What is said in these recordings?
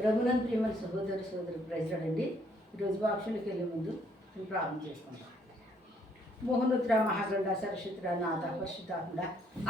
రఘునంద్ ప్రియమైన సహోదర సోదరు ప్రజలండి ఈరోజు బాక్షలకు వెళ్ళే ముందు నేను ప్రార్థన చేసుకుంటాం మోహనుద్ర మహాగండ సరస్వతిర నాథ పరిశుద్ధాత్ముడ.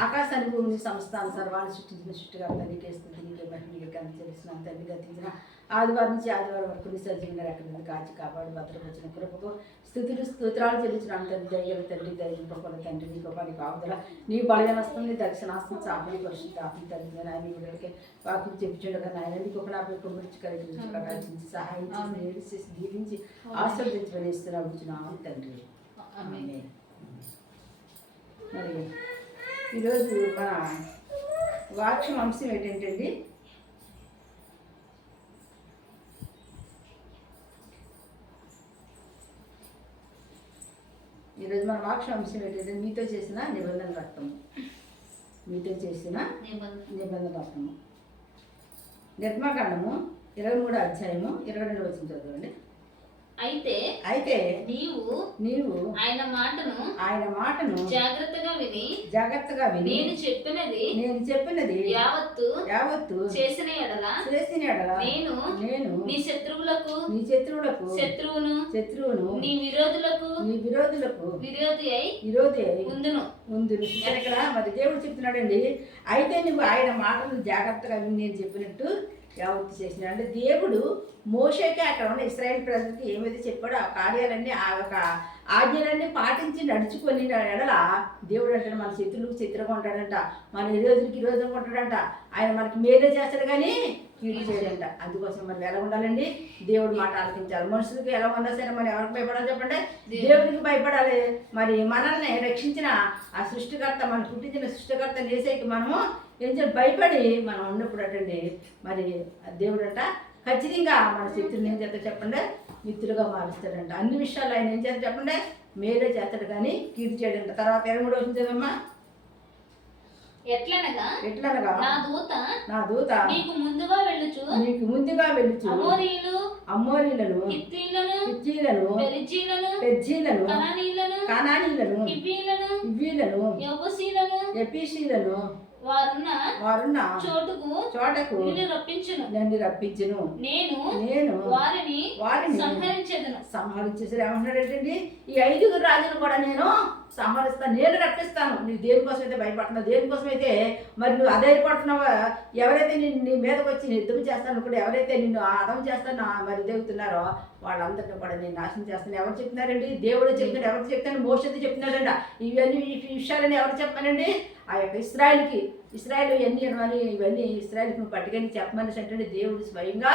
ఆకాశాన్ని భూమిని సంస్థాన్ని సర్వాన్ని సృష్టించిన సృష్టిగా నీకే స్థితి నీకే మహిళకి కనిచేసిన తండ్రి గతించిన ఆదివారం నుంచి ఆదివారం వరకు నీ సజీవంగా ఎక్కడ కాచి కాపాడు భద్రపరిచిన కృపకు స్థుతులు స్తోత్రాలు చెల్లించిన తండ్రి దయ్యాల తండ్రి దయ్యం కృపల తండ్రి నీ కృప నీ కాపుదల నీ బలయనస్తం నీ దక్షిణాస్తం చాపని పరిశుద్ధాత్మ తండ్రి నాయన బిడ్డలకి వాకి చెప్పుచుండగా నాయన నీ కృప నా యొక్క మృతి కలిగించి ప్రకాశించి సహాయం చేసి ఏడు చేసి దీవించి ఆశీర్వదించమని ఇస్తున్నాం తండ్రి. ఆమేన్. మరి ఈరోజు మన వాక్యం అంశం ఏంటండి ఈరోజు మన వాక్యం అంశం ఏంటంటే మీతో చేసిన నిబంధన రక్తము మీతో చేసిన నిబంధన రక్తము నిర్మాకాండము ఇరవై మూడు అధ్యాయము ఇరవై రెండు వచ్చిన చదవండి అయితే అయితే నీవు నీవు ఆయన మాటను ఆయన మాటను జాగ్రత్తగా విని జాగ్రత్తగా విని నేను చెప్పినది నేను చెప్పినది యావత్తు యావత్తు చేసిన ఎడల చేసిన ఎడల నేను నేను నీ శత్రువులకు నీ శత్రువులకు శత్రువును శత్రువును నీ విరోధులకు నీ విరోధులకు విరోధి అయి విరోధి ఉందును. ముందు ఇక్కడ మరి దేవుడు చెప్తున్నాడండి అయితే నువ్వు ఆయన మాటలు జాగ్రత్తగా విని నేను చెప్పినట్టు యావత్తు చేసిన అంటే దేవుడు మోషేకి అక్కడ ఉన్న ఇస్రాయేల్ ప్రజలకి ఏమైతే చెప్పాడో ఆ కార్యాలన్నీ ఆ యొక్క ఆజ్ఞలన్నీ పాటించి నడుచుకొని ఎడల దేవుడు అంటాడు మన శత్రువులకు శత్రువుగా ఉంటాడంట మన విరోధులకి విరోధంగా ఉంటాడంట ఆయన మనకి మేలే చేస్తాడు కానీ కీడు చేయడంట. అందుకోసం మనం ఎలా ఉండాలండి? దేవుడు మాట ఆలకించాలి. మనుషులకి ఎలా ఉన్నా సరే మనం ఎవరికి భయపడాలి చెప్పండి? దేవుడికి భయపడాలి. మరి మనల్ని రక్షించిన ఆ సృష్టికర్త మన పుట్టించిన సృష్టికర్త నేసేకి మనము ఏం చేయాలి? భయపడి మనం ఉన్నప్పుడు అటండి మరి ఆ దేవుడు అంట ఖచ్చితంగా మన శత్రుని ఏం చేస్తాడు చెప్పండి మిత్రులుగా మారుస్తాడంట. అన్ని విషయాలు ఆయన ఏం చేస్తాడు చెప్పండి మేలే చేస్తాడు కానీ కీడు చేయడంట. తర్వాత ఇరవై మూడు వచ్చింది కదమ్మా ఎట్లనగా ఎట్లనగా? నా దూత నా దూత నీకు ముందుగా వెళ్ళుచు. నీకు ముందుగా వెళ్ళుచు. అమోరీలు అమ్మోరీలను హిత్తీలను పిచ్చీలను పెరిజీలను పెజ్జీలను కనానీలను కానానీలను హిబ్బీలను ఇవ్వీలను యబుసీలను ఎపీసీలను వారున్న వారున్న చోటుకు చోటకు నిన్ను రప్పించును. నన్ను రప్పించును. నేను నేను వారిని వారిని సంహరించెదను. సంహరించేసారు ఏమంటున్నాడంటే ఈ ఐదుగురు రాజులు కూడా నేను సంహరిస్తాను నేను రప్పిస్తాను. నువ్వు దేనికోసం అయితే భయపడుతున్నావు? దేనికోసం అయితే మరి నువ్వు అధైర్యపడుతున్నావా? ఎవరైతే నిన్ను నీ మీదకి వచ్చి యుద్ధం చేస్తాను కూడా ఎవరైతే నిన్ను అదం చేస్తాను మరి దేవుతున్నారో వాళ్ళందరినీ కూడా నేను నాశనం చేస్తాను. ఎవరు చెప్తున్నారండి? దేవుడు చెప్తున్నాడు. ఎవరు చెప్తాను మోసది చెప్తున్నాడంట. ఇవన్నీ ఈ విషయాలని ఎవరు చెప్పానండి ఆ యొక్క ఇస్రాయల్కి ఇస్రాయల్ ఇవన్నీ అని ఇవన్నీ ఇస్రాయల్కి నువ్వు పట్టుకొని చెప్పమని అంటే దేవుడు స్వయంగా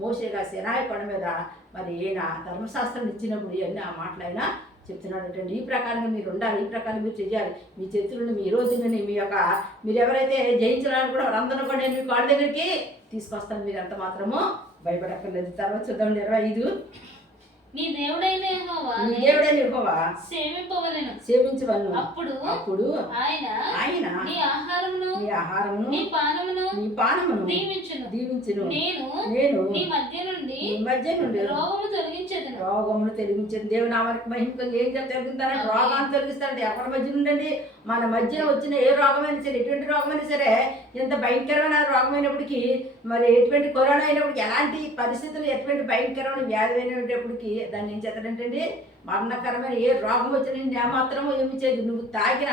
మోసేగా సినాయ కొండ మీద మరి ఈయన ధర్మశాస్త్రం ఇచ్చినప్పుడు ఇవన్నీ ఆ మాటలైనా చెప్తున్నాడు. అంటే ఈ ప్రకారంగా మీరు ఉండాలి ఈ ప్రకారం మీరు చేయాలి మీ చేతులను మీ రోజులని మీ యొక్క మీరు ఎవరైతే జయించాలని కూడా వాళ్ళందరూ కూడా నేను మీ కాళ్ళ దగ్గరికి తీసుకొస్తాను. మీరు అంత మాత్రము భయపడక్కర్లేదు. తర్వాత చూద్దాం. ఇరవై ఐదు. నీ దేవుడైన యెహోవా మీ దేవుడే యెహోవా సేవింపవలెను. సేవించవలను అప్పుడు అప్పుడు ఆయన ఆయన నీ ఆహారమును నీ ఆహారమును నీ పానమును నీ పానమును దీవించును. దీవించును. నేను నేను నీ మధ్య నుండి నీ మధ్య నుండి రోగము తొలగించేదను. రోగమును తొలగించింది దేవుని నామానికి మహిమకు ఏం తొలగిస్తారంటే రోగాన్ని తొలగిస్తారంటే ఎవరి మధ్య నుండి మన మధ్యన వచ్చిన ఏ రోగమైనా సరే ఎటువంటి రోగమైనా సరే ఇంత భయంకరమైన రోగమైనప్పటికీ మరి ఎటువంటి కరోనా అయినప్పటికీ ఎలాంటి పరిస్థితులు ఎటువంటి భయంకరమైన వ్యాధి అయినప్పటికీ దాన్ని ఏం చేస్తాడంటే మరణకరమైన ఏ రోగం వచ్చినా నేను ఏమాత్రమో ఏమి చేయదు. నువ్వు తాగిన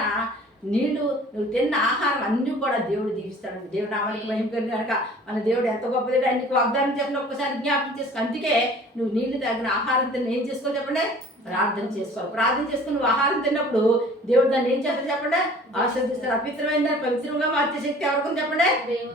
నీళ్ళు నువ్వు తిన్న ఆహారం అన్నీ కూడా దేవుడు దీవిస్తాడు దేవుడు నామానికి మహిమకరం కనుక మన దేవుడు ఎంత గొప్పది ఆయనకి వాగ్దానం చేసిన ఒక్కసారి జ్ఞాపకం చేసుకో. అందుకే నువ్వు నీళ్ళు తాగిన ఆహారం తిన్న ఏం చేసుకోవాలి చెప్పండి? ప్రార్థన చేసుకోవాలి. ప్రార్థన చేసుకుని నువ్వు ఆహారం తిన్నప్పుడు దేవుడు దాన్ని ఏం చేస్తాడు చెప్పండి? ఆశీర్దిస్తాడు అపిత్రమైన దాన్ని పవిత్రంగా మార్చే శక్తి ఎవరికి చెప్పండి?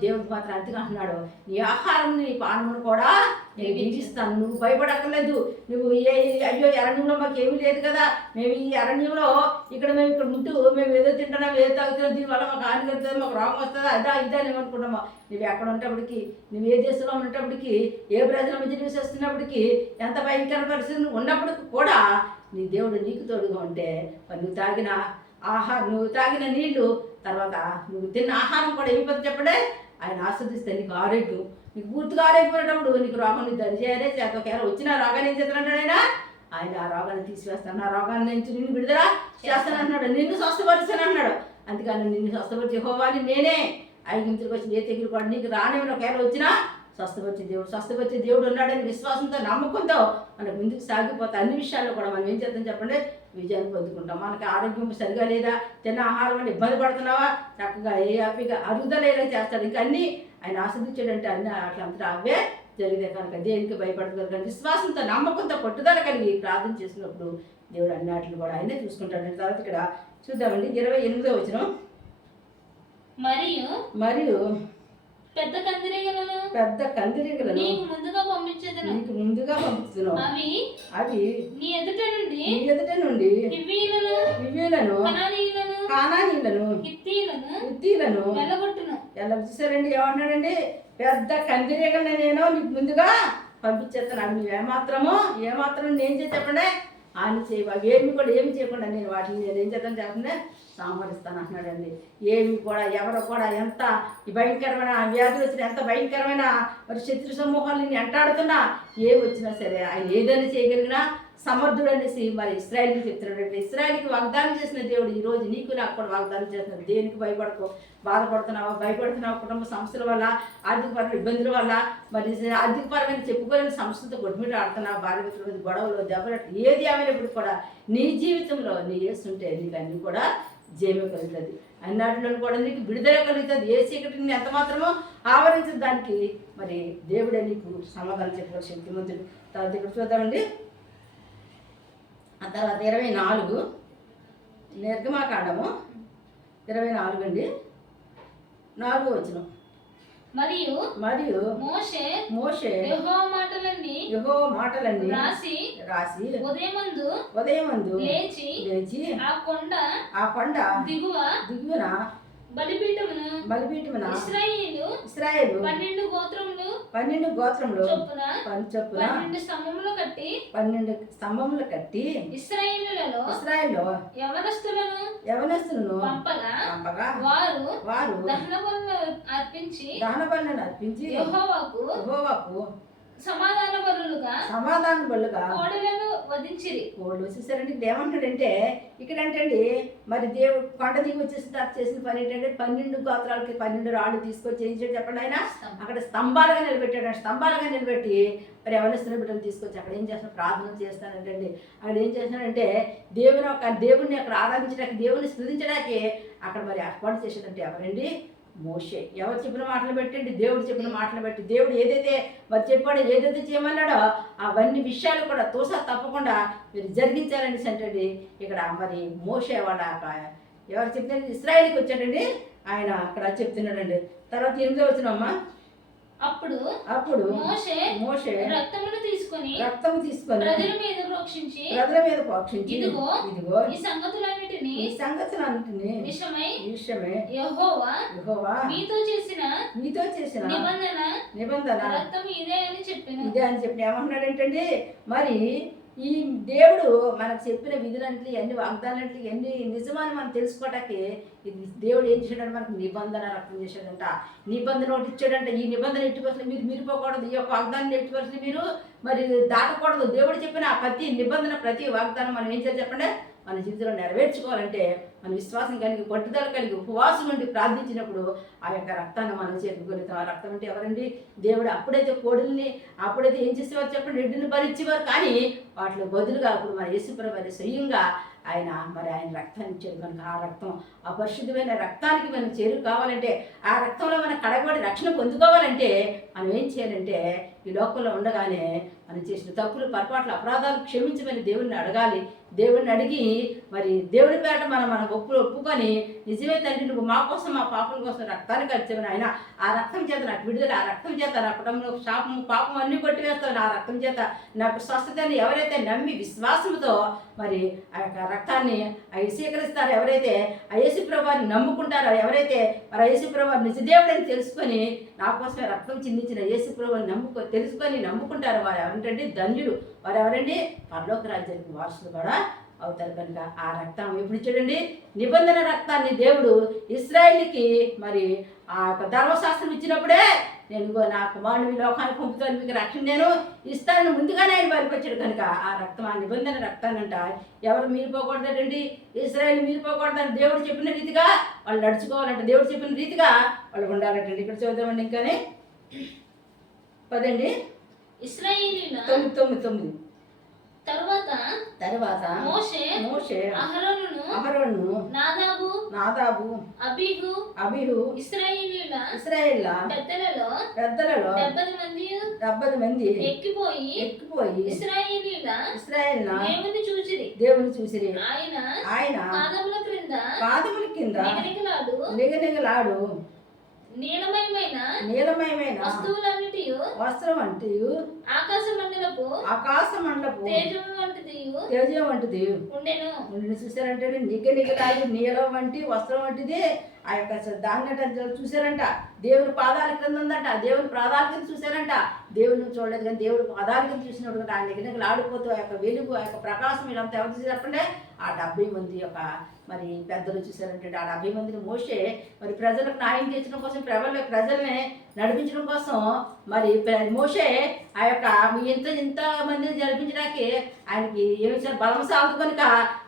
దేవుడికి మాత్రం అంతగా అంటున్నాడు. నీ ఆహారం నీ పానమును కూడా నేను దీవిస్తాను నువ్వు భయపడక్కర్లేదు. నువ్వు ఏ అయ్యో అరణ్యంలో మాకు ఏమీ లేదు కదా. మేము ఈ అరణ్యంలో ఇక్కడ మేము ఇక్కడ ఉంటూ మేము ఏదో తింటున్నాం ఏదో తాగుతున్నాం దీనివల్ల మాకు హాని కలుగుతుంది మాకు రోగం వస్తుందా? అదా ఇదా అని అనుకుంటున్నాము నువ్వు ఎక్కడ ఉన్నప్పటికీ నువ్వు ఏ దేశంలో ఉన్నప్పటికీ ఏ ప్రజల మధ్య నివసిస్తున్నప్పటికీ ఎంత భయంకర పరిస్థితి ఉన్నప్పటికీ కూడా నీ దేవుడు నీకు తోడుగా ఉంటే మరి నువ్వు తాగిన ఆహారం నువ్వు తాగిన నీళ్ళు తర్వాత నువ్వు తిన్న ఆహారం కూడా ఏమిపోతుంది చెప్పడే? ఆయన ఆస్వాదిస్తే నీకు ఆరోగ్యం. నీకు పూర్తిగా ఆరోగ్యపడేటప్పుడు నీకు రోగం నీ దరిచేయాలి చేత ఒకవేళ వచ్చిన రోగాన్ని ఏం చేస్తానంటాడు ఆయన? ఆయన ఆ రోగాన్ని తీసివేస్తాను ఆ రోగాన్ని నుంచి నిన్ను విడుదల చేస్తానన్నాడు నిన్ను స్వస్థపరుస్తానన్నాడు అందుకని నిన్ను స్వస్థపరిచి హోవాని నేనే. ఐదు వచ్చి ఏ తెగులు కూడా నీకు రానివ్వను. ఒకవేళ వచ్చినా స్వస్థపరిచే దేవుడు స్వస్థపరిచే దేవుడు ఉన్నాడని విశ్వాసంతో నమ్మకంతో మనకు ముందుకు సాగిపోతే అన్ని విషయాల్లో కూడా మనం ఏం చేద్దాం చెప్పండి? విజయాన్ని పొందుకుంటాం. మనకి ఆరోగ్యం సరిగా లేదా? తిన్న ఆహారం వల్ల ఇబ్బంది పడుతున్నావా? చక్కగా ఏ హ్యాపీగా అరుగుదలేలా చేస్తాడు ఇంకా అన్నీ ఆయన ఆస్వాదించాడంటే అన్ని అట్లంతా అవే జరిగితే కనుక దేనికి భయపడతారు కానీ విశ్వాసంతో నమ్మకంతో పట్టుదల కలిగి ప్రార్థన చేసినప్పుడు దేవుడు అన్నిటిని కూడా ఆయనే చూసుకుంటాడు తర్వాత ఇక్కడ చూద్దామండి. ఇరవై ఎనిమిదో వచ్చిన మరియు మరియు పెద్ద కందిరీగలను? పెద్ద కందిరీగలను. నీకు ముందుగా పంపించేదను. నీకు ముందుగా పంపుతున్నావు అవి అవి నీ ఎదుట నుండి నీ ఎదుట నుండి హివ్వీలను వివ్యులను కనానీయులను కానానీలను హిత్తీలను ఇత్తీలను వెళ్ళగొట్టును. ఎలా చూసారండి ఏమన్నాడండి? పెద్ద కందిరీగలను నేను నీకు ముందుగా పంపించేస్తాను. అవి ఏమాత్రమో ఏమాత్రం నేను చేసి చెప్పండి. అని చేయవు అవి ఏమి కూడా ఏమి చేయకుండా నేను వాటిని నేను ఏం చేద్దాం చేస్తుందే సంహరిస్తాను అంటున్నాడండి. ఏమి కూడా ఎవరు కూడా ఎంత ఈ భయంకరమైన వ్యాధులు వచ్చిన ఎంత భయంకరమైన మరి శత్రు నేను ఎంటాడుతున్నా ఏ వచ్చినా సరే ఆయన ఏదైనా చేయగలిగినా సమర్థుడనేసి మరి ఇస్రాయల్కి చెప్తున్నాడు. ఇస్రాయల్కి వాగ్దానం చేసిన దేవుడు ఈ రోజు నీకు నాకు కూడా వాగ్దానం చేస్తున్నాడు. దేనికి భయపడకు? బాధపడుతున్నావా? భయపడుతున్నావు? కుటుంబ సమస్యల వల్ల ఆర్థికపరమైన ఇబ్బందుల వల్ల మరి ఆర్థికపరమైన చెప్పుకోలేని సమస్యలతో మీద ఆడుతున్నావు భార్య గొడవలు దెబ్బలు ఏది ఏమైనప్పుడు కూడా నీ జీవితంలో నీ వేస్తుంటే నీకు అన్నీ కూడా జయమే కలుగుతుంది. అన్నాటిలో కూడా నీకు విడుదల కలుగుతుంది. ఏ చీకటిని ఎంత మాత్రమో ఆవరించదు దానికి మరి దేవుడే నీకు సమాధానం చెప్పగల శక్తిమంతుడు. తర్వాత ఇక్కడ చూద్దామండి. ఆ తర్వాత ఇరవై నాలుగు. నిర్గమాకాండము. ఇరవై నాలుగు అండి. నాలుగు వచ్చిన మరియు మరియు మోషే మోషే యెహోవా మాటలన్నీ యహో మాటలన్నీ రాసి రాసి ఉదయమందు ఉదయమందు లేచి లేచి ఆ కొండ ఆ కొండ దిగువ దిగువన బలిపీఠమును బలిపీఠమున? ఇస్రాయేలు ఇస్రాయేలు పన్నెండు గోత్రములు పన్నెండు గోత్రములు. చొప్పున పంచొప్పున పన్నెండు స్తంభములు కట్టి పన్నెండు స్తంభములు కట్టి ఇస్రాయేలులలో ఇస్రాయేల్లో యవనస్తులను యవనస్తులను పంపగా పంపగా వారు వారు దహన అర్పించి బలను అర్పించి యెహోవాకు యెహోవాకు సమాధాన బలులుగా సమాధాన బలుగా కోడలను వధించిరి. కోళ్ళు వచ్చేసారంటే ఇక్కడ ఏమంటాడంటే ఇక్కడ ఏంటండి మరి దేవుడు కొండ దిగి వచ్చేసి చేసిన పని ఏంటంటే పన్నెండు గోత్రాలకి పన్నెండు రాళ్ళు తీసుకొచ్చి ఏం చేసి చెప్పండి ఆయన? అక్కడ స్తంభాలుగా నిలబెట్టాడు. స్తంభాలుగా నిలబెట్టి మరి ఎవరిస్తున్న బిడ్డలు తీసుకొచ్చి అక్కడ ఏం చేస్తాను ప్రార్థన చేస్తానంటండి అక్కడ ఏం చేస్తానంటే దేవుని ఒక దేవుడిని అక్కడ ఆరాధించడానికి దేవుని స్థుతించడానికి అక్కడ మరి ఏర్పాటు చేసేదంటే ఎవరండి? మోషే ఎవరు చెప్పిన మాటలు పెట్టండి దేవుడు చెప్పిన మాటలు పెట్టి దేవుడు ఏదైతే మరి చెప్పాడో ఏదైతే చేయమన్నాడో అవన్నీ విషయాలు కూడా తోస తప్పకుండా మీరు జరిగించాలని అంటండి ఇక్కడ మరి మోషే వాళ్ళ ఎవరు చెప్తే ఇస్రాయల్కి వచ్చాడండి. ఆయన అక్కడ చెప్తున్నాడండి. తర్వాత ఎనిమిదో వచ్చినమ్మా అప్పుడు అప్పుడు మోషే మోషే రక్తమును తీసుకొని రక్తం తీసుకొని ప్రజల మీద ప్రోక్షించి ప్రజల మీద పక్షించి ఇదిగో, ఇదిగో ఈ సంగతులన్నిటినీ ఈ సంగతులన్నింటినీ విషయమే యెహోవా యెహోవా మీతో చేసిన మీతో చేసిన నిబంధన నిబంధన రక్తం ఇదే అని చెప్పాను. ఇదే అని చెప్పి ఏమంటున్నాడు ఏంటంటే మరి ఈ దేవుడు మనకు చెప్పిన విధులంటే ఎన్ని వాగ్దానాలు ఎన్ని నిజమని మనం తెలుసుకోవటానికి దేవుడు ఏం చేశాడంటే మనకు నిబంధన రక్తం చేశాడంట. నిబంధన ఒకటి ఇచ్చాడంట. ఈ నిబంధన ఎట్టి పరిస్థితులు మీరు మీరిపోకూడదు. ఈ యొక్క వాగ్దానం ఎట్టి పరిస్థితులు మీరు మరి దాటకూడదు. దేవుడు చెప్పిన ప్రతి నిబంధన ప్రతి వాగ్దానం మనం ఏం చేయాలి చెప్పండి? మన జీవితంలో నెరవేర్చుకోవాలంటే మన విశ్వాసం కలిగి పట్టుదల కలిగి ఉపవాసం నుండి ప్రార్థించినప్పుడు ఆ యొక్క రక్తాన్ని మనం చేరుకోగలుగుతాం ఆ రక్తం అంటే ఎవరండి? దేవుడు అప్పుడైతే కోడుల్ని అప్పుడైతే ఏం చేసేవారు చెప్పండి? రెడ్డిని భరించేవారు. కానీ వాటిలో బదులుగా అప్పుడు మన యేసుప్రభు స్వయంగా ఆయన మరి ఆయన రక్తాన్ని ఇచ్చాడు కనుక ఆ రక్తం ఆ పరిశుద్ధమైన రక్తానికి మనం చేరు కావాలంటే ఆ రక్తంలో మనం కడగబడి రక్షణ పొందుకోవాలంటే మనం ఏం చేయాలంటే ఈ లోకంలో ఉండగానే మనం చేసిన తప్పులు పొరపాట్లు అపరాధాలు క్షమించమని దేవుణ్ణి అడగాలి. దేవుణ్ణి అడిగి మరి దేవుడి పేట మనం మనకు ఒప్పు ఒప్పుకొని నిజమే తండ్రి నువ్వు మా కోసం మా పాపల కోసం రక్తాన్ని కలిసేవని ఆయన ఆ రక్తం చేత నాకు విడుదల ఆ రక్తం చేత నా కుటుంబంలో శాపము పాపం అన్ని కొట్టివేస్తావు. ఆ రక్తం చేత నాకు స్వస్థతని ఎవరైతే నమ్మి విశ్వాసంతో మరి ఆ యొక్క రక్తాన్ని స్వీకరిస్తారో ఎవరైతే ఆ ప్రభాని నమ్ముకుంటారో ఎవరైతే మరి అయసు యేసు నిజదేవుడని తెలుసుకొని నా కోసమే రక్తం చిందించిన యేసు ప్రభుని నమ్ముకో తెలుసుకొని నమ్ముకుంటారు వారు ఎవరంటే ధన్యులు. వారు ఎవరండి? పరలోక రాజ్యానికి వారసులు కూడా అవుతారు కనుక ఆ రక్తం ఎప్పుడు చూడండి నిబంధన రక్తాన్ని దేవుడు ఇస్రాయేల్కి మరి ఆ యొక్క ధర్మశాస్త్రం ఇచ్చినప్పుడే నేను నా కుమారుని లోకానికి పంపుతాను మీకు రక్షణ నేను ఇస్తానని ముందుగానే ఆయన బయలుపరిచాడు కనుక. ఆ రక్తం ఆ నిబంధన రక్తాన్ని అంట ఎవరు మీరిపోకూడదండి ఇస్రాయేల్ మీరిపోకూడదని దేవుడు చెప్పిన రీతిగా వాళ్ళు నడుచుకోవాలంటే. దేవుడు చెప్పిన రీతిగా వాళ్ళు ఉండాలంటండి. ఇక్కడ చూద్దామండి ఇంకానే. పదండి. ఇస్రాయేలీల తొమ్మిది తొమ్మిది తొమ్మిది. తరువాత తర్వాత మోషే మోషే అహరోనును అహరోను నాదాబు నాదాబు అబీహు అబిహు ఇస్రాయేలీల ఇస్రాయేల్ పెద్దలలో పెద్దలలో డెబ్బై మంది డెబ్బై మంది ఎక్కిపోయి ఎక్కిపోయి ఇస్రాయేలీల ఇస్రాయేల్ దేవుని చూచిరి. దేవుని చూసిరి ఆయన ఆయన పాదముల క్రింద పాదముల కింద నిగనిగలాడు. నిగనిగలాడు. నీలమయమైన? నీలమయమైన? వస్తువులన్నిటి వస్త్రం వంటి ఆకాశ మండలపు ఆకాశ మండపు తేజము వంటిది. తేజం వంటిది ఉండెను ఉండి చూసారంటే నిగ నిగలాడు నీలం వంటి వస్త్రం వంటిది. ఆ యొక్క స- దాన్ని అంటే చూసారంట దేవుని పాదాల కింద ఉందంట. దేవుని పాదాల కింద చూసారంట దేవుని చూడలేదు కానీ దేవుడి పాదాల కింద చూసినప్పుడు కూడా ఆ నిగ నిగలు ఆడిపోతూ ఆ యొక్క వెలుగు ఆ యొక్క ప్రకాశం వీళ్ళంతా ఎవరు చూసి చెప్పండి? ఆ డెబ్బై మంది యొక్క మరి పెద్దలు చూసారంటే ఆ డెబ్బై మందిని మోసే మరి ప్రజలకు న్యాయం తీర్చడం కోసం ప్రజల ప్రజల్ని నడిపించడం కోసం మరి మోసే మోషే ఆ యొక్క ఇంత ఇంత మందిని జరిపించడానికి ఆయనకి ఏమి బలం సాగు కనుక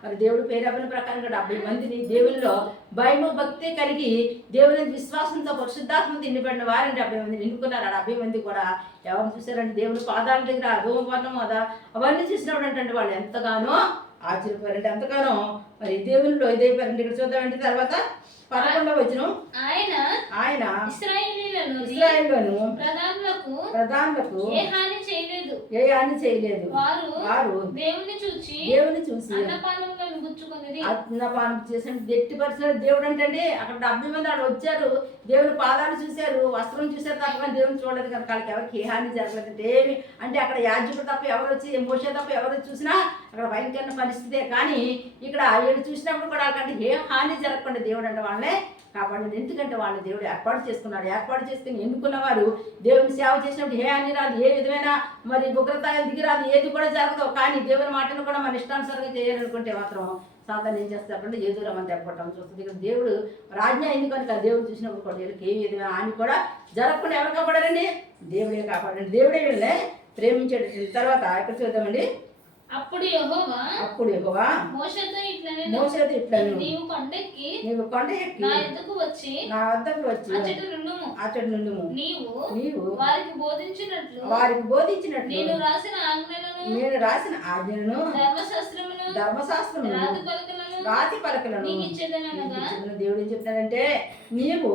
మరి దేవుడు పేరబిన ప్రకారంగా డెబ్బై మందిని దేవుల్లో భయము భక్తి కలిగి దేవుని విశ్వాసంతో పరిశుద్ధాత్మతో నిండిపడిన వారిని డెబ్బై మందిని ఎన్నుకున్నారు. ఆ డెబ్బై మంది కూడా ఎవరు చూసారంటే దేవుడు పాదాల దగ్గర ధూమవర్ణం అదా అవన్నీ చూసినప్పుడు అంటే వాళ్ళు ఎంతగానో ఆశ్చర్యపోయారంటే ఎంతగానో. మరి దేవునిలో ఇదైపోయారంటే ఇక్కడ చూద్దామంటే తర్వాత పదకొండవ వచ్చిన ఆయన ఆయన ఇస్రాయేలీలను ప్రధానులకు ప్రధానులకు ఏ హాని చేయలేదు. ఏ హాని చేయలేదు. వారు వారు దేవుని చూచి దేవుని చూసి అన్నపానములను గుచ్చుకున్నది అన్నపానం చేసిన గట్టి పరిచిన దేవుడు అంటే అక్కడ డెబ్బై మంది ఆడ వచ్చారు. దేవుని పాదాలు చూశారు వస్త్రం చూశారు తప్ప దేవుని చూడలేదు కనుక వాళ్ళకి ఎవరికి ఏ హాని జరగలేదు ఏమి? అంటే అక్కడ యాజకుడు తప్ప ఎవరు వచ్చి మోసే తప్ప ఎవరు చూసినా అక్కడ భయంకరమైన పరిస్థితే. కానీ ఇక్కడ వీళ్ళు చూసినప్పుడు కూడా వాళ్ళకంటే ఏం హాని జరగకుండా దేవుడు అంటే వాళ్ళే కాబట్టి ఎందుకంటే వాళ్ళు దేవుడు ఏర్పాటు చేసుకున్నాడు. ఏర్పాటు చేసుకుని ఎన్నుకున్న వారు దేవుని సేవ చేసినప్పుడు ఏ హాని రాదు ఏ విధమైన మరి ఉగ్రత దిగిరాదు ఏది కూడా జరగదు. కానీ దేవుని మాటను కూడా మన ఇష్టానుసారంగా చేయాలనుకుంటే మాత్రం సాతాన్ ఏం చేస్తారంటే ఏదో రమ్మని తెప్పటం చూస్తుంది. ఇక్కడ దేవుడు రాజ్ఞ అయింది కనుక దేవుడు చూసినప్పుడు కూడా వీళ్ళకి ఏ విధమైన హాని కూడా జరగకుండా ఎవరు కాపాడారండి దేవుడే కాపాడండి. దేవుడే వీళ్ళే ప్రేమించేటటువంటి తర్వాత ఇక్కడ చూద్దామండి. అప్పుడు యెహోవా అప్పుడు యెహోవా మోషతో ఇట్లనే మోసేది ఇట్లను నీవు కొండెక్కి నీవు కొండ ఎక్కి నా ఎద్దుకు వచ్చి నా వద్దకు వచ్చి అచ్చట నుండుము. అతడి నుండి నీవు నీవు వారికి బోధించినట్లు వారికి బోధించినట్లు నేను రాసిన ఆజ్ఞలను నేను రాసిన ఆజ్ఞలను ధర్మశాస్త్రమును ధర్మశాస్త్రము రాతి పలకలను రాతి పలకలను. దేవుడు ఏం చెప్తాడంటే నీవు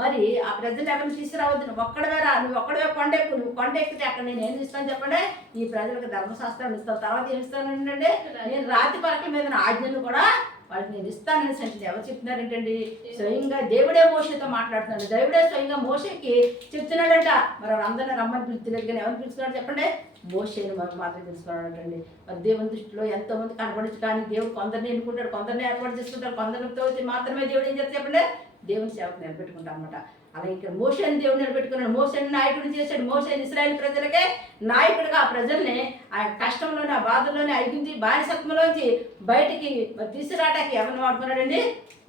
మరి ఆ ప్రజలు ఎవరిని తీసుకురావద్దు. నువ్వు ఒక్కడవే రా నువ్వు ఒక్కడవే కొండ ఎక్కు నువ్వు కొండ ఎక్కితే అక్కడ నేను ఏం ఇస్తాను చెప్పండి? ఈ ప్రజలకు ధర్మశాస్త్రం ఇస్తాను. తర్వాత ఏం ఇస్తాను అంటే నేను రాతి పలకల మీద నా ఆజ్ఞను కూడా వాళ్ళకి నేను ఇస్తానని సంగతి ఎవరు చెప్తున్నారంటండి? స్వయంగా దేవుడే మోసతో మాట్లాడుతున్నాడు. దేవుడే స్వయంగా మోసకి చెప్తున్నాడంట. మరి వాళ్ళందరినీ రమ్మని పిలుస్తున్నారు కానీ ఎవరు పిలుస్తున్నాడు చెప్పండి? మోసేని మనం మాత్రం తెలుసుకున్నాడంటండి మరి దేవుని దృష్టిలో ఎంతోమంది కనపడించడానికి కానీ దేవుడు కొందరిని ఎన్నుకుంటాడు కొందరిని ఏర్పాటు చేసుకుంటాడు కొందరితో మాత్రమే దేవుడు ఏం చేస్తే చెప్పండి? దేవుని సేవకు నిలబెట్టుకుంటాం అనమాట అలాగే ఇక్కడ మోసేని దేవుడు నిలబెట్టుకున్నాడు. మోసేని నాయకుడిని చేశాడు. మోసేని ఇస్రాయల్ ప్రజలకే నాయకుడిగా ఆ ప్రజల్ని ఆ కష్టంలోని ఆ బాధల్లోని ఐగుంది బానిసత్వంలోంచి బయటికి మరి తీసుకురావడానికి ఎవరిని వాడుకున్నాడండి?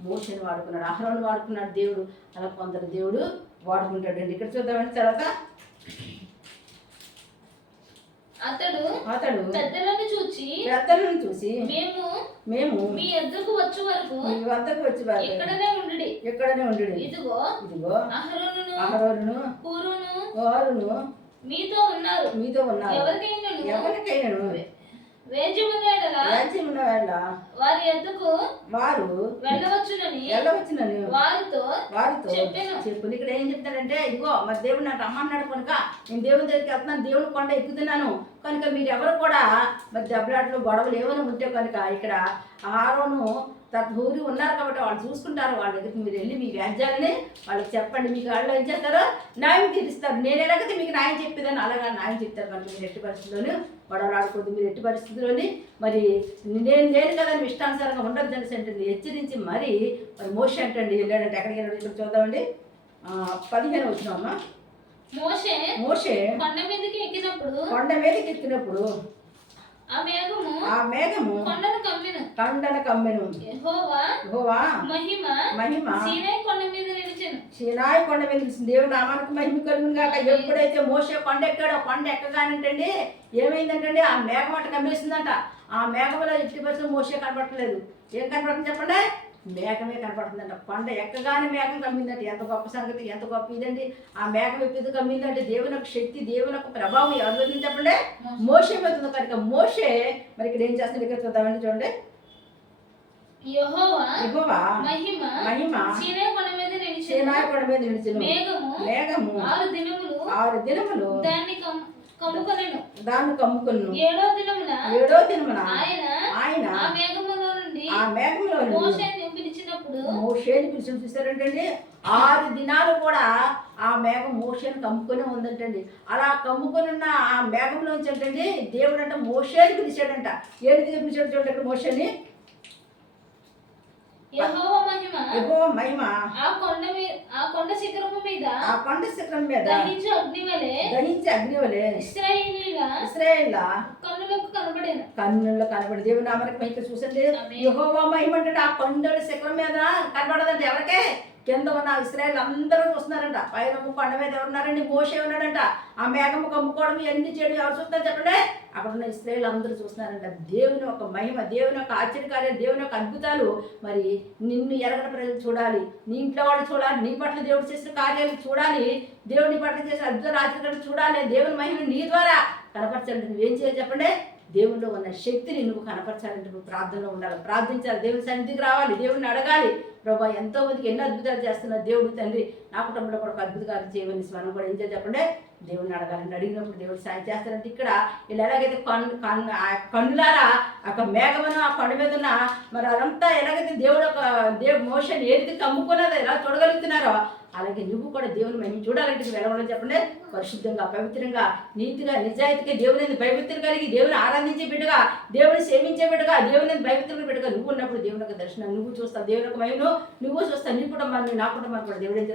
మోసేని వాడుకున్నాడు. అహరోని వాడుకున్నాడు దేవుడు. అలా కొందరు దేవుడు వాడుకుంటాడండి. ఇక్కడ చూద్దామండి తర్వాత. అతడు అతడు పెద్దలను చూచి పెద్దలను చూసి మేము మేము మీ ఎద్దుకు వచ్చే వరకు మీ వద్దకు వచ్చి వారు ఇక్కడనే ఉండుడి. ఇక్కడనే ఉండు ఇదిగో ఇదిగో అహరోనును అహరోను పూరును వారును మీతో ఉన్నారు. మీతో ఉన్నారు. ఎవరికైనా ఎవరికైనా వారి ఎద్దుకు వారు వెళ్ళవచ్చునని వెళ్ళవచ్చునని వారితో వారితో చెప్పాను. చెప్పు ఇక్కడ ఏం చెప్తాడంటే ఇదిగో మరి దేవుడు నాకు రమ్మన్నాడు కనుక నేను దేవుని దగ్గరికి వెళ్తున్నాను దేవుని కొండ ఎక్కుతున్నాను. కనుక మీరు ఎవరు కూడా మరి దెబ్బలాట్లు గొడవలు ఏమైనా ఉంటే కనుక ఇక్కడ ఆరోను ఊరి ఉన్నారు కాబట్టి వాళ్ళు చూసుకుంటారు. వాళ్ళ దగ్గరికి మీరు వెళ్ళి మీ వ్యాజ్యాలని వాళ్ళకి చెప్పండి. మీకు వాళ్ళు ఏం చేస్తారో న్యాయం తీరుస్తారు. నేను ఎలాగైతే మీకు న్యాయం చెప్పేదని అలాగా న్యాయం చెప్తారు. కనుక మీరు ఎట్టి పరిస్థితుల్లోనూ గొడవలు మీరు ఎట్టి పరిస్థితుల్లోని మరి నేను నేను కదా మీ ఇష్టానుసారంగా ఉండొద్దు అనేసి అంటే హెచ్చరించి మరి మరి మోష అంటండి. వెళ్ళాడంటే ఎక్కడికి వెళ్ళాడు? ఇక్కడ చూద్దామండి. పదిహేను వచ్చినామా మోషే మోషే కొండ మీదకి ఎక్కినప్పుడు కొండ మీదకి ఎక్కినప్పుడు ఆ మేఘము ఆ మేఘము కొండను కమ్మెను. కండన కమ్మెను. యెహోవా యెహోవా మహిమ మహిమ సీనాయి కొండ మీద నిలిచెను. సినాయి కొండ మీద నిలిచింది. దేవుడు నామానికి మహిమ కలుగును కాక ఎప్పుడైతే మోసే కొండ ఎక్కాడో కొండ ఎక్కగానంటండి ఏమైందంటండి? ఆ మేఘం అట్ట కమ్మేసిందంట. ఆ మేఘంలో ఎట్టి పరిస్థితులు మోసే కనపడట్లేదు ఏం కనపడుతుంది చెప్పండి? మేఘమే కనపడుతుందంట. కొండ ఎక్కగానే మేఘం కమ్మిందంట. ఎంత గొప్ప సంగతి ఎంత గొప్ప ఇదండి. ఆ మేఘం ఎప్పుడు కమ్మిందంటే దేవుని యొక్క శక్తి దేవుని యొక్క ప్రభావం ఎవరి మీద ఉంది చెప్పండి? మోసే ఉంది. కనుక మోసే మరి ఇక్కడ ఏం చేస్తుంది? ఇక్కడ చూద్దామండి చూడండి. మహిమ సేనాయకుడి మీద నిలిచిన మేఘము ఆరు దినములు ఆరు దినములు దాన్ని కమ్- కమ్ముకొనెను. దాన్ని కమ్ముకును ఏడో దినమున ఏడో దినమున ఆయన ఆయన ఆ మేఘములో నుండి ఆ మోషేని మోషేని పిలిచి చూసారంటండి ఆరు దినాలు కూడా ఆ మేఘం మోషేని కమ్ముకొని ఉందంటండి. అలా కమ్ముకొని ఉన్న ఆ మేఘంలోంచి ఏంటండి దేవుడు అంటే మోషేని పిలిచాడంట. ఏది పిలిచాడు చూడండి మోషేని? యెహోవా మహిమ. ఆ కొండ మీద ఆ కొండ శిఖరము మీద ఆ కొండ శిఖరం మీద దహించు అగ్ని వలె దహించి అగ్నివలే ఇశ్రాయేలీల ఇస్రాయేల్ కన్నులకు కనబడేను. కన్నుల్లో కనబడి. దేవుని నామనికి పైకి చూసండి. యెహోవా మహిమ అంటే ఆ కొండల శిఖరం మీద కనబడదండి ఎవరికే? కింద ఉన్న ఇస్రాయల్ అందరూ చూస్తున్నారంట. పైన కొండ మీద ఎవరున్నారండి మోసే ఉన్నాడంట. ఆ మేఘము కమ్ముకోవడం ఎన్ని చేయడం ఎవరు చూస్తారు చెప్పండి? అక్కడ ఉన్న ఇస్రాయల్ అందరూ చూస్తున్నారంట. దేవుని యొక్క మహిమ దేవుని యొక్క ఆశ్చర్యకార్యాలు దేవుని యొక్క అద్భుతాలు. మరి నిన్ను ఎరగడ ప్రజలు చూడాలి. నీ ఇంట్లో వాళ్ళు చూడాలి. నీ పట్ల దేవుడు చేసిన కార్యాలు చూడాలి. దేవుని పట్ల చేసిన అద్భుత ఆశ్చర్యాలు చూడాలి. దేవుని మహిమ నీ ద్వారా కనపరచండి నువ్వేం చేయాలి చెప్పండి? దేవునిలో ఉన్న శక్తిని నువ్వు కనపరచాలంటే నువ్వు ప్రార్థనలో ఉండాలి. ప్రార్థించాలి. దేవుని సన్నిధికి రావాలి. దేవుడిని అడగాలి. ప్రభా ఎంతో మందికి ఎన్నో అద్భుతాలు చేస్తున్న దేవుడు తండ్రి. నా కుటుంబంలో కూడా ఒక అద్భుతాలు చేయమని మనం కూడా ఏం చెప్పండి. దేవుడిని అడగాలని అడిగినప్పుడు దేవుడు సాయం చేస్తారంటే ఇక్కడ వీళ్ళు ఎలాగైతే కన్ను కన్ను ఆ కన్నులారా ఆ మేఘమను ఆ కొండ మీద ఉన్న మరి అదంతా ఎలాగైతే దేవుడు ఒక దేవుడు మోషన్ ఏది కమ్ముకున్నదో ఎలా చూడగలుగుతున్నారో అలాగే నువ్వు కూడా దేవుని మేము చూడాలంటే నువ్వు చెప్పండి? పరిశుద్ధంగా పవిత్రంగా నీతిగా నిజాయితీగా దేవుని భయభక్తులు కలిగి దేవుని ఆరాధించే బిడ్డగా దేవుని సేవించే బిడ్డగా దేవుని భయభక్తులు బిడ్డగా నువ్వు ఉన్నప్పుడు దేవుని యొక్క దర్శనం నువ్వు చూస్తావు దేవుని యొక్క మహిమను నువ్వు చూస్తావు నీ కుటుంబాన్ని నా కుటుంబాన్ని కూడా దేవుడు ఏం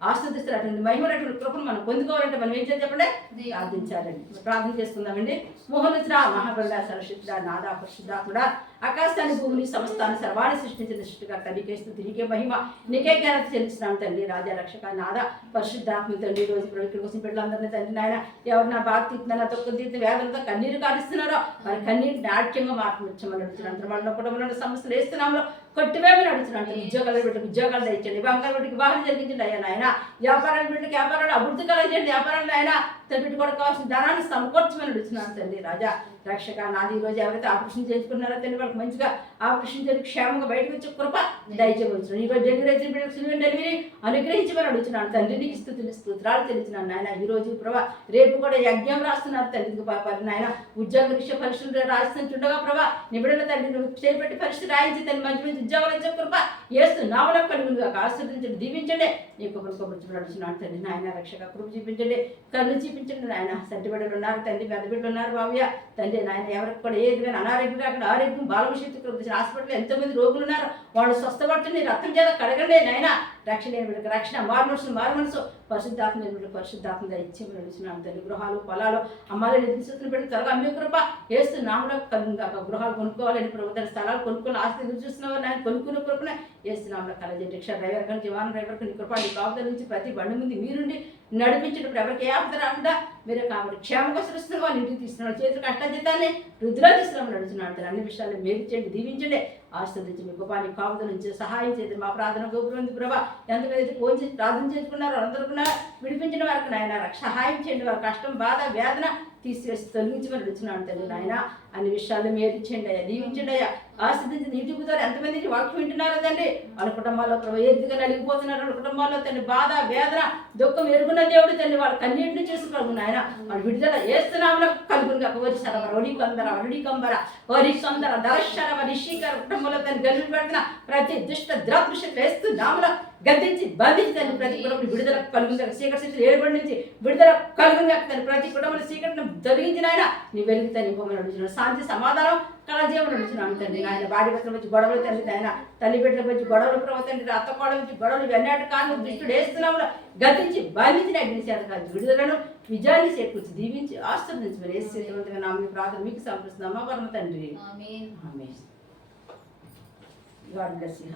చేస్తాడో ఆస్వాదిస్తాడు అటువంటి మహిమనటువంటి కృపను మనం పొందుకోవాలంటే మనం ఏం చేయాలి చెప్పండి? ప్రార్థించాలండి ప్రార్థన చేసుకుందామండి మోహనుద్ర మహాబల సరశుద్ధ నాదా పరిశుద్ధాత్ముడా ఆకాశాన్ని భూమిని సమస్తాన్ని సర్వాన్ని సృష్టించిన సృష్టికర్త నీకే స్థుతి నీకే మహిమ నీకే జ్ఞానత చెల్లిస్తున్నాను తండ్రి. రాజా రక్షక నాద పరిశుద్ధాత్మ తండ్రి. రోజు ఇక్కడ కోసం బిడ్డలందరినీ తండ్రి నాయన ఎవరు నా బాధ తీస్తున్నా నా తొక్క తీర్థ వేదనతో కన్నీరు కారుస్తున్నారో వారి కన్నీరు నాట్యంగా మార్పుమని అడుగుతున్నాను వాళ్ళ కుటుంబంలో సమస్యలు వేస్తున్నాము కొట్టివేమని అడుగుతున్నాను ఉద్యోగాలు బిడ్డకు ఉద్యోగాలు దయచండి బంగారు బిడ్డకి వివాహం జరిగించండి అయ్యా నాయన వ్యాపారాల బిడ్డకి వ్యాపారాలు అభివృద్ధి కలగజేయండి వ్యాపారాలు ఆయన తన కూడా కావాల్సిన ధనాన్ని సమకూర్చమని అడుగుతున్నాను తండ్రి రాజా. రక్షక నాది ఈ రోజు ఎవరైతే ఆపరేషన్ చేసుకున్నారో తండ్రి వాళ్ళకి మంచిగా ఆపరేషన్ చేసి క్షేమంగా బయటకు వచ్చే కృప దయచేయవచ్చు ఈ రోజు డెలివరీ అయిన బిడ్డకు డెలివరీ అనుగ్రహించమని అడుగుతున్నాను. తండ్రి నీకు స్థుతులు స్తోత్రాలు తెలుస్తున్నాను నాయన. ఈ రోజు ప్రభా రేపు కూడా యజ్ఞం రాస్తున్నారు తండ్రికి పాపాలు నాయన ఉద్యోగ విషయ పరీక్షలు రాస్తుండగా ప్రభా నిబిడల తండ్రి నువ్వు చేపట్టి పరీక్ష రాయించి తల్లి మంచి మంచి ఉద్యోగాలు వచ్చే కృప ఏస్తు నావల కలుగునుగా ఆశీర్వదించండి దీవించండి. నీ కృపను కృపను అడుగుతున్నాను తండ్రి. నాయన రక్షక కృప చూపించండి కళ్ళు చూపించండి నాయన. సంటి బిడ్డలు ఉన్నారు తండ్రి పెద్ద బిడ్డలు ఉన్నారు బాబయ్య. తండ్రి నాయన ఎవరికి కూడా ఏ విధమైన అనారోగ్యం అక్కడ ఆరోగ్యం బాలభవిష్యత్తు కృప హాస్పిటల్ ఎంతమంది రోగులు ఉన్నారు వాళ్ళు స్వస్థపడుతుంది రక్తం చేత కడగండి నాయన. రక్షణ వీళ్ళకి రక్షణ. మారు రక్షణ మారు మనసు. పరిశుద్ధాత్మ లేని పరిశుద్ధాత్మ ఇచ్చి నడుచున్నాను తల్లి గృహాలు పొలాలు అమ్మాలని ఎదురుస్తున్న పెట్టి త్వరగా అమ్మే కృప. వేస్తూ నామలో గృహాలు కొనుక్కోవాలని ప్రభుత్వ స్థలాలు కొనుక్కోవాలి ఆస్తి ఎదురు చూస్తున్నావు నాయన? కొనుక్కున్న కృపన వేస్తున్నాము కలజెట్ రిక్షా డ్రైవర్ కానీ జవాన్ డ్రైవర్ కానీ కృప నీ కాపుదల నుంచి ప్రతి బండి ముందు మీరుండి నడిపించినప్పుడు ఎవరికి ఏ ఆపద రాకుండా మీరు కాబట్టి క్షేమంగా సృష్టిస్తున్న వాళ్ళు ఇంటికి తీస్తున్నాడు చేతులు కష్టజీతాన్ని రుద్రా తీసుకున్నాం నడుచున్నాడు అన్ని విషయాలు మేలుచండి దీవించండి. ఆశీర్వదించి మీ గొప్పని కాపుదల నుంచి సహాయం చేయండి. మా ప్రార్థన గోపురం ప్రభా. ఎంతమంది ఫోన్ చేసి ప్రార్థన చేసుకున్నారు అందరూ విడిపించిన వారికి నాయన సహాయం చేయండి. వారి కష్టం బాధ వేదన తీసివేసి తొలగించమని అడుగుతున్నాను తండ్రి నాయన. అన్ని విషయాలు మేరించండి అయ్యా దీవించండి అయ్యా. ఆశ్రదించి నీ చూపుతారు ఎంతమంది వాక్యం వింటున్నారు తండ్రి? వాళ్ళ కుటుంబాల్లో ఎదుగుగా ఏ నలిగిపోతున్నారు వాళ్ళ కుటుంబాల్లో తండ్రి బాధ వేదన దుఃఖం ఎరుగున్న దేవుడు తండ్రి వాళ్ళ కన్నీటిని చేసుకోగలను నాయన వాళ్ళు విడుదల చేస్తున్నాములో కలుగురుగా వరి సరవ ఒడి కొందర వరుడి కంబర వరి సొందర దర్శన రిషికర కుటుంబంలో తను గల్లు పెడుతున్న ప్రతి దుష్ట ద్రాక్ష వేస్తూ నామలో గద్దించి బంధించి తను ప్రతి కుటుంబం విడుదల కలుగుగా చీకటి స్థితి ఏడుబడి నుంచి విడుదల కలుగుగా తను ప్రతి కుటుంబంలో చీకటిని తొలగించిన ఆయన. నీ వెలుగు తను ఇవ్వమని అడుగుతున్నాడు శాంతి సమాధానం కళజీవనం అడుగుతున్నాను తండ్రి ఆయన భార్య భర్తల వచ్చి గొడవలు తండ్రి ఆయన తల్లి బిడ్డలకు వచ్చి గొడవలు ప్రభు తండ్రి అత్త కోడలు వచ్చి గొడవలు ఇవన్నీ కాను దుష్టుడు వేస్తున్నాము గద్దించి బంధించిన అగ్ని చేత కాదు విడుదలను. విజయాన్ని చేకూర్చి దీవించి ఆశీర్వదించి మరి వేసేటువంటిగా నా మీ ప్రార్థన మీకు సమర్పిస్తున్నామా పరమ తండ్రి. God bless you.